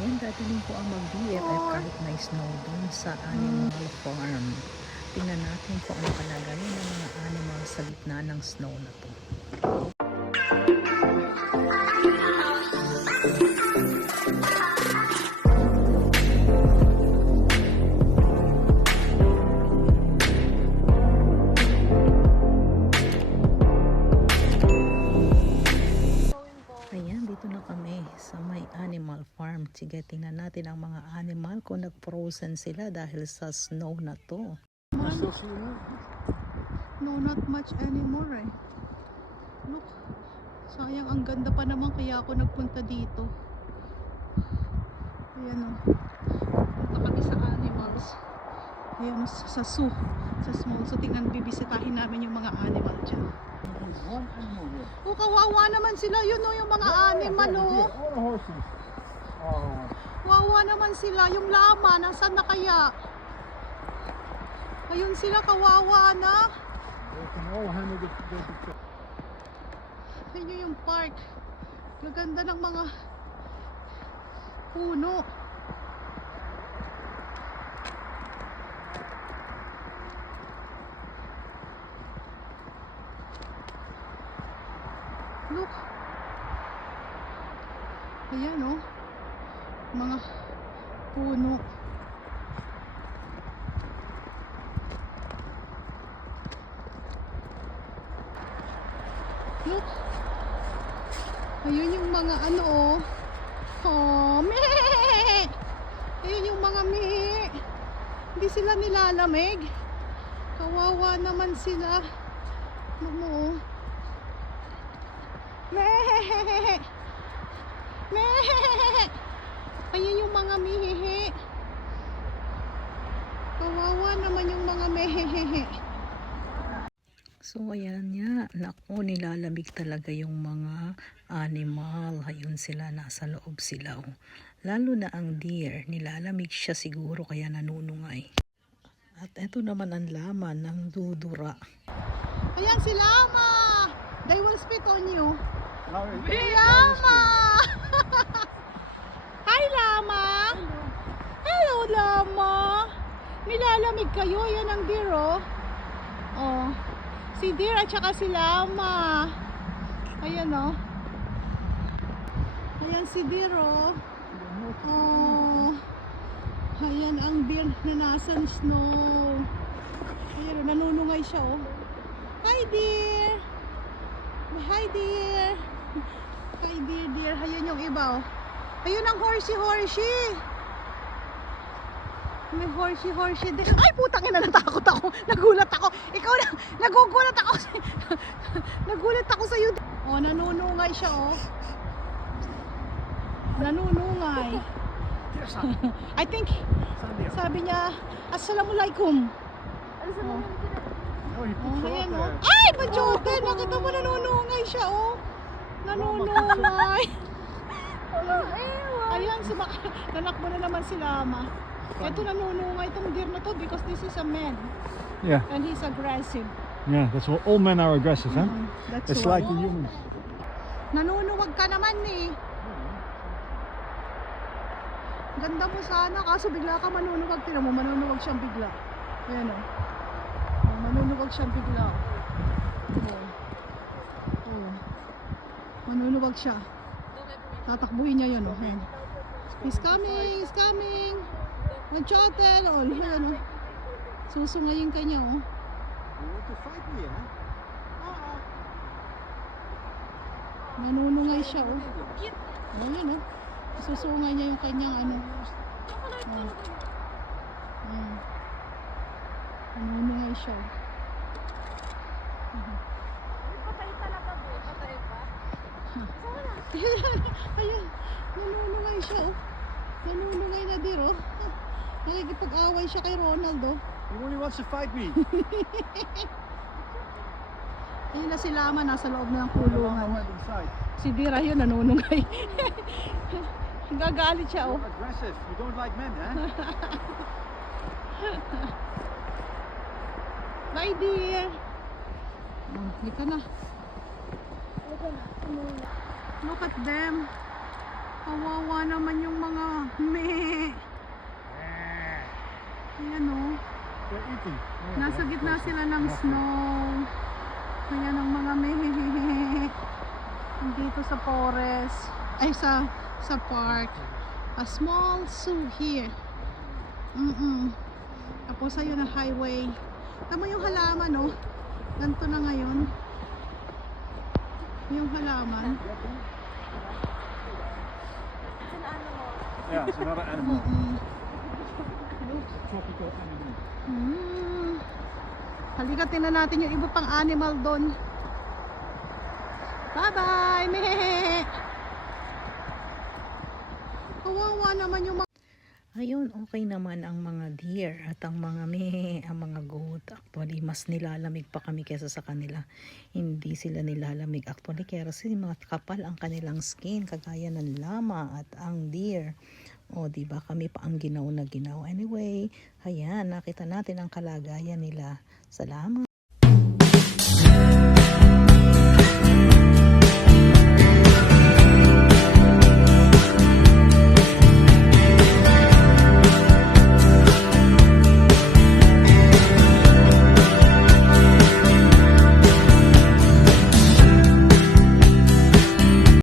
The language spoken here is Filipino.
Ayan, dati din po ang mag-BFF kahit may snow dun sa animal farm. Tingnan natin po ang kalagayan ng mga animal sa gitna ng snow na to. Ayan, dito na kami sa may animal farm. Sige, tingnan natin ang mga animal kung nag-frozen sila dahil sa snow na to. No, not much anymore eh. Look, sayang, ang ganda pa naman kaya ako nagpunta dito. Ayan o. Punta kami sa animals. Ayan o, sa zoo. Sa small zoo. Tingnan, bibisitahin namin yung mga animal dyan. Oh, kawawa naman sila. Yun o, yung mga animal o. All the horses. Oh. Wawa naman sila. Yung lama, nasaan na kaya? Ayun sila, kawawa na. They can all handle the picture. Ayun yung park. Maganda ng mga puno. Look. Ayan oh. Mga puno. Look. Ayun yung mga ano oh. Oh, meh! Ayun yung mga meh. Hindi sila nilalamig. Kawawa naman sila. Ano mo oh. Meh! Meh! Ayun yung mga mihihi. Kawawa naman yung mga mehehehe. So ayan nga, naku, nilalamig talaga yung mga animal. Ayun sila, nasa loob sila. Oh. Lalo na ang deer, nilalamig siya siguro kaya nanunungay. At eto naman ang laman ng dudura. Ayan si Lama! They will spit on you. Hey, Lama! Hi Lama! Hello Lama! Nilalamig kayo, yan ang deer oh. Oh. Si deer at saka si Lama. Ayan oh. Ayan si deer oh. Oh. Ayan ang deer na nasa snow. Ayan oh, nanunungay siya oh. Hi dear. Hi dear. Hi dear dear. Ayun yung iba oh. Ayun ang horsey. May horsey din. Ay putang ina, natakot ako. Nagulat ako. Ikaw na, nagugulat ako. Nagulat ako sa iyo. Oh, nanunungay siya oh. Nanunungay. I think sabi niya assalamualaikum. Oh. No, he Oh, puts her ayan up oh. there. Ay, Bajote! Nakita mo, nanunungay siya oh. Nanunungay. Ayan, nanakbo na naman si Lama. Ito nanunungay itong deer na to because this is a man. Yeah, And he's aggressive. yeah. That's what all men are aggressive, huh? That's It's why. like the humans. Nanunuwag ka naman eh. Ganda mo sana, kaso bigla ka manunuwag. Tira mo, manunuwag siyang bigla. Ayan oh. Oh, manunuwag siyang bigla. Oh. Oh. Manunuwag siya. Tatakbuhin niya yun oh. Ayan. He's coming! He's coming! Mag-chotel! Oh, ayan oh. Susungayin ka niya oh. You want to fight me, huh? Nanunungay siya oh. Oh, yan oh. Susungay niya yung kanyang ano. Oh. Nanunungay siya. Patay talaga po. Patay pa. Ayun. Nanunungay siya oh. Nanunungay na dir oh. Nakikipag-away siya kay Ronald oh. He only wants to fight me. Ayun na si Lama, nasa loob na ng I kulungan. went inside. Si Dira yun, nanunungay. Gagalit siya oh. You're aggressive. You don't like men, huh? Bye dear. Oh, hindi ka na. Look at them. Kawawa naman yung mga something. Nasa gitna sila ng snow. Ayan ang mga mehehehe. Dito sa forest. Ay, sa park. A small zoo here. Tapos ayun ang highway. Tama yung halaman, no? Ganito na ngayon. Yung halaman. Yeah, it's another animal. Oops. Tropical animal. Halika, tingnan natin yung iba pang animal doon. Bye-bye! Mehehe! Kawawa naman yung mga... Ayun, okay naman ang mga deer at ang mga ang mga goat. Actually, mas nilalamig pa kami kesa sa kanila. Hindi sila nilalamig actually kasi mga kapal ang kanilang skin kagaya ng llama at ang deer. O, diba kami pa ang ginaw na ginaw. Anyway, ayan, nakita natin ang kalagayan nila. Salamat.